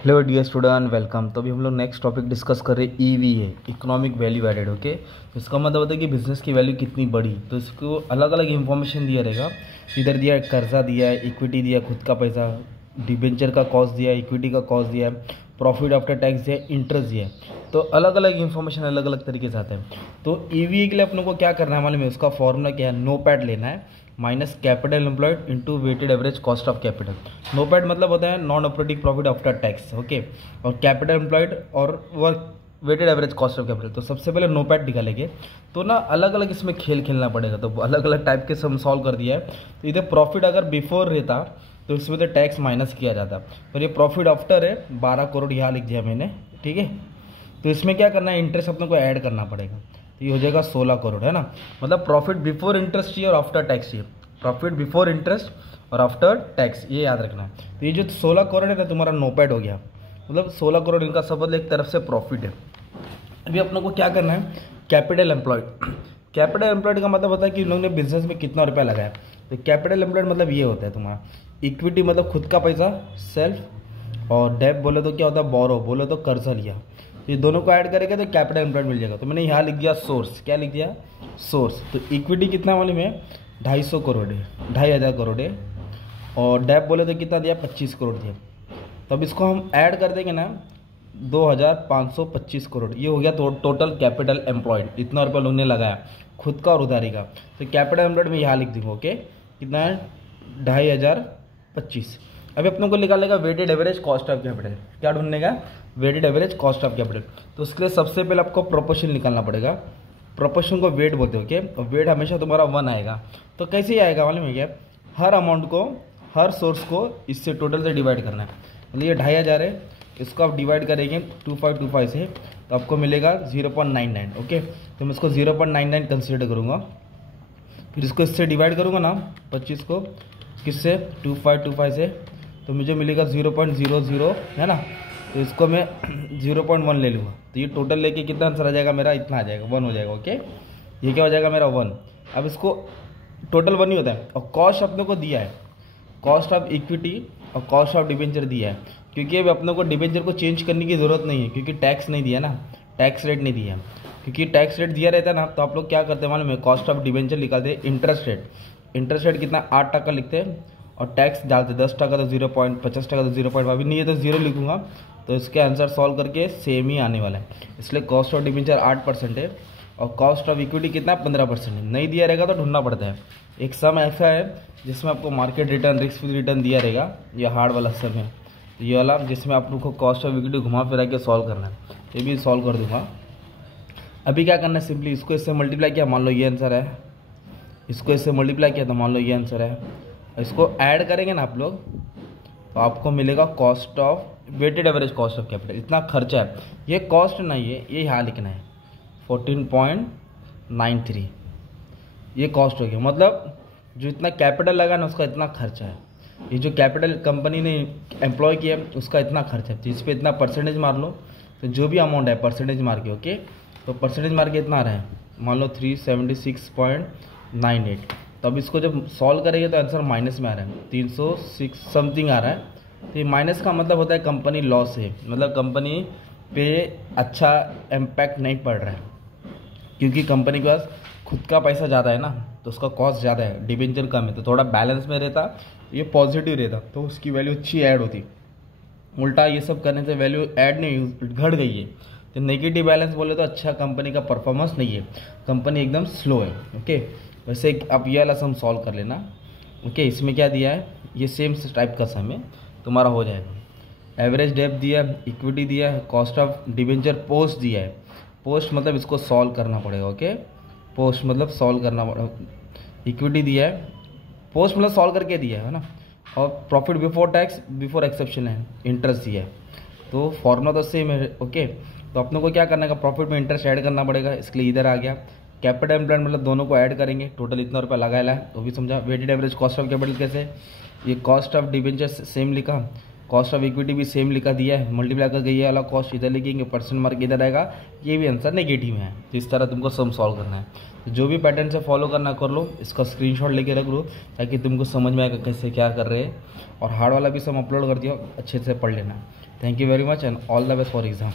Hello dear student, welcome. तो अभी हम लोग नेक्स्ट टॉपिक डिस्कस कर रहे हैं EVA, economic value added. Okay, इसका मतलब होता है कि बिजनेस की वैल्यू कितनी बड़ी। तो इसको अलग अलग इंफॉर्मेशन दिया रहेगा। इधर दिया है कर्जा, दिया है इक्विटी, दिया है खुद का पैसा, डिबेंचर का कॉस्ट दिया है, इक्विटी का कॉस्ट दिया है, प्रॉफिट आफ्टर टैक्स दिया है, इंटरेस्ट दिया है। तो अलग अलग इंफॉर्मेशन अलग अलग तरीके से आता है। तो ईवीए के लिए अपने को क्या करना है मालूम है? उसका फॉर्मूला क्या है? नो पैड लेना है minus capital employed into weighted average cost of capital. NOPAT मतलब होता है non operating profit after tax. Okay, और कैपिटल एम्प्लॉयड और work weighted average cost of capital. तो सबसे पहले नो पैड निकालेंगे। तो ना अलग अलग इसमें खेल खेलना पड़ेगा। तो अलग अलग टाइप के सम सॉल्व कर दिया है। तो इधर प्रॉफिट अगर बिफोर रहता तो इसमें तो टैक्स माइनस किया जाता, और ये प्रॉफिट आफ्टर है 12 करोड़ यहाँ लिख दिया मैंने। ठीक है, तो इसमें क्या करना है? इंटरेस्ट अपने को ऐड करना पड़ेगा। तो ये हो जाएगा 16 करोड़, है ना। मतलब प्रॉफिट बिफोर इंटरेस्ट चाहिए और आफ्टर टैक्स चाहिए। प्रॉफिट बिफोर इंटरेस्ट और आफ्टर टैक्स, ये याद रखना है। तो ये जो 16 करोड़ है ना, तुम्हारा नोपैड हो गया। मतलब 16 करोड़ इनका सब बदले एक तरफ से प्रॉफिट है। अभी अपने को क्या करना है? Capital employed. कैपिटल एम्प्लॉयड का मतलब होता है कि लोगों ने बिजनेस में कितना रुपया लगाया। तो कैपिटल एम्प्लॉयड मतलब ये होता है तुम्हारा इक्विटी, मतलब खुद का पैसा सेल्फ, और डेप बोले तो क्या होता है? बोरो बोले तो कर्जा लिया। तो ये दोनों को ऐड करेंगे तो कैपिटल एम्प्लॉयड मिल जाएगा। तो मैंने यहाँ लिख दिया सोर्स। क्या लिख दिया? सोर्स। तो इक्विटी कितना मालूम है? 250 करोड़ है, 2500 करोड़ है। और डेप बोले तो कितना दिया? 25 करोड़ दिया। तब इसको हम ऐड कर देंगे ना, 2525 करोड़। ये हो गया तो टोटल कैपिटल एम्प्लॉयड। इतना रुपया लोगों ने लगाया खुद का और उधारी का। तो कैपिटल एम्प्लॉयड में यहाँ लिख दूंगा। ओके, कितना है? 2525। अभी अपनों को निकालेगा weighted average cost of capital. क्या ढूंढने का? Weighted average cost of capital. तो उसके लिए सबसे पहले आपको प्रोपोर्शन निकालना पड़ेगा। प्रोपोर्शन को वेट बोलते हो। ओके, और वेट हमेशा तुम्हारा 1 आएगा। तो कैसे ही आएगा मालूम है क्या? हर अमाउंट को, हर सोर्स को इससे टोटल से डिवाइड करना है। मतलब ये 2500 है, इसको आप डिवाइड करेंगे 2525 से, तो आपको मिलेगा 0.99। ओके, तो मैं इसको 0.99 कंसिडर करूँगा। फिर इसको इससे डिवाइड करूँगा ना 25 को, किससे? 2525 से, तो मुझे मिलेगा 0.00, है ना। तो इसको मैं 0.1 ले लूँगा। तो ये टोटल लेके कितना आंसर आ जाएगा मेरा? इतना आ जाएगा, 1 हो जाएगा। ओके, ये क्या हो जाएगा मेरा? 1। अब इसको टोटल 1 ही होता है। और कॉस्ट अपने को दिया है, कॉस्ट ऑफ इक्विटी और कॉस्ट ऑफ डिबेंचर दिया है। क्योंकि अब अपने को डिबेंचर को चेंज करने की ज़रूरत नहीं है, क्योंकि टैक्स नहीं दिया ना, टैक्स रेट नहीं दिया। क्योंकि टैक्स रेट दिया रहता है ना, तो आप लोग क्या करते हैं मालूम है? कॉस्ट ऑफ डिबेंचर निकालते हैं इंटरेस्ट रेट। इंटरेस्ट रेट कितना? 8% लिखते हैं, और टैक्स डालते 10% तो 0.50% तो 0.5। अभी नहीं है तो 0 लिखूंगा। तो इसके आंसर सॉल्व करके सेम ही आने वाला है। इसलिए कॉस्ट ऑफ डिबेंचर 8% है, और कॉस्ट ऑफ इक्विटी कितना? 15% है। नहीं दिया रहेगा तो ढूंढना पड़ता है। एक सम ऐसा है जिसमें आपको market return, risk free return दिया रहेगा। ये हार्ड वाला सम है, ये वाला जिसमें आप लोग को कॉस्ट ऑफ इक्विटी घुमा फिरा के सॉल्व करना है। ये भी सॉल्व कर दूंगा। अभी क्या करना है? सिंपली इसको इससे मल्टीप्लाई किया, मान लो ये आंसर है। इसको इससे मल्टीप्लाई किया तो मान लो ये आंसर है। इसको ऐड करेंगे ना आप लोग, तो आपको मिलेगा cost of weighted average cost of capital. इतना खर्चा है, ये कॉस्ट नहीं है, ये यहाँ लिखना है 14.93। ये कॉस्ट हो गया, मतलब जो इतना कैपिटल लगा ना उसका इतना खर्चा है। ये जो कैपिटल कंपनी ने एम्प्लॉय किया उसका इतना खर्चा है। तो इस पर इतना परसेंटेज मार लो, तो जो भी अमाउंट है परसेंटेज मार के। ओके, तो परसेंटेज मार के इतना आ रहा है, मान लो 376.98। तो अब इसको जब सॉल्व करेंगे तो आंसर माइनस में आ रहा है, 306 समथिंग आ रहा है। तो ये माइनस का मतलब होता है कंपनी लॉस है, मतलब कंपनी पे अच्छा इम्पैक्ट नहीं पड़ रहा है, क्योंकि कंपनी के पास खुद का पैसा ज़्यादा है ना, तो उसका कॉस्ट ज़्यादा है, डिबेंचर कम है। तो थोड़ा बैलेंस में रहता, ये पॉजिटिव रहता तो उसकी वैल्यू अच्छी ऐड होती। उल्टा ये सब करने से वैल्यू ऐड नहीं, घट गई है। तो नेगेटिव बैलेंस बोले तो अच्छा कंपनी का परफॉर्मेंस नहीं है, कंपनी एकदम स्लो है। ओके, वैसे आप ये वाला सम सॉल्व कर लेना। ओके, इसमें क्या दिया है? ये सेम टाइप का सम है, तुम्हारा हो जाएगा। एवरेज डेप्थ दिया, इक्विटी दिया है, कॉस्ट ऑफ डिबेंचर पोस्ट दिया है। पोस्ट मतलब इसको सॉल्व करना पड़ेगा। ओके, पोस्ट मतलब सॉल्व करना पड़ेगा। इक्विटी दिया है, पोस्ट मतलब सॉल्व करके दिया है ना। और profit before tax, before exception है, इंटरेस्ट दिया है। तो फॉर्मूला तो सेम है। ओके, तो अपने को क्या करना है? प्रॉफिट में इंटरेस्ट ऐड करना पड़ेगा, इसके लिए इधर आ गया। कैपिटल एम्प्लॉयड मतलब दोनों को ऐड करेंगे, टोटल इतना रुपया लगाया है, तो भी समझा। Weighted average cost of capital कैसे? ये कॉस्ट ऑफ डिबेंचर सेम लिखा, कॉस्ट ऑफ इक्विटी भी सेम लिखा दिया है, मल्टीप्लाई करके ये वाला कॉस्ट इधर लिखेंगे, परसेंट मार्क इधर आएगा, ये भी आंसर नेगेटिव है। तो इस तरह तुमको सम सॉल्व करना है। तो जो भी पैटर्न से फॉलो करना कर लो, इसका स्क्रीनशॉट लेके रख लो, ताकि तुमको समझ में आएगा कैसे क्या कर रहे हैं। और हार्ड वाला भी सम अपलोड कर दिया, अच्छे से पढ़ लेना। Thank you very much and all the best for exam.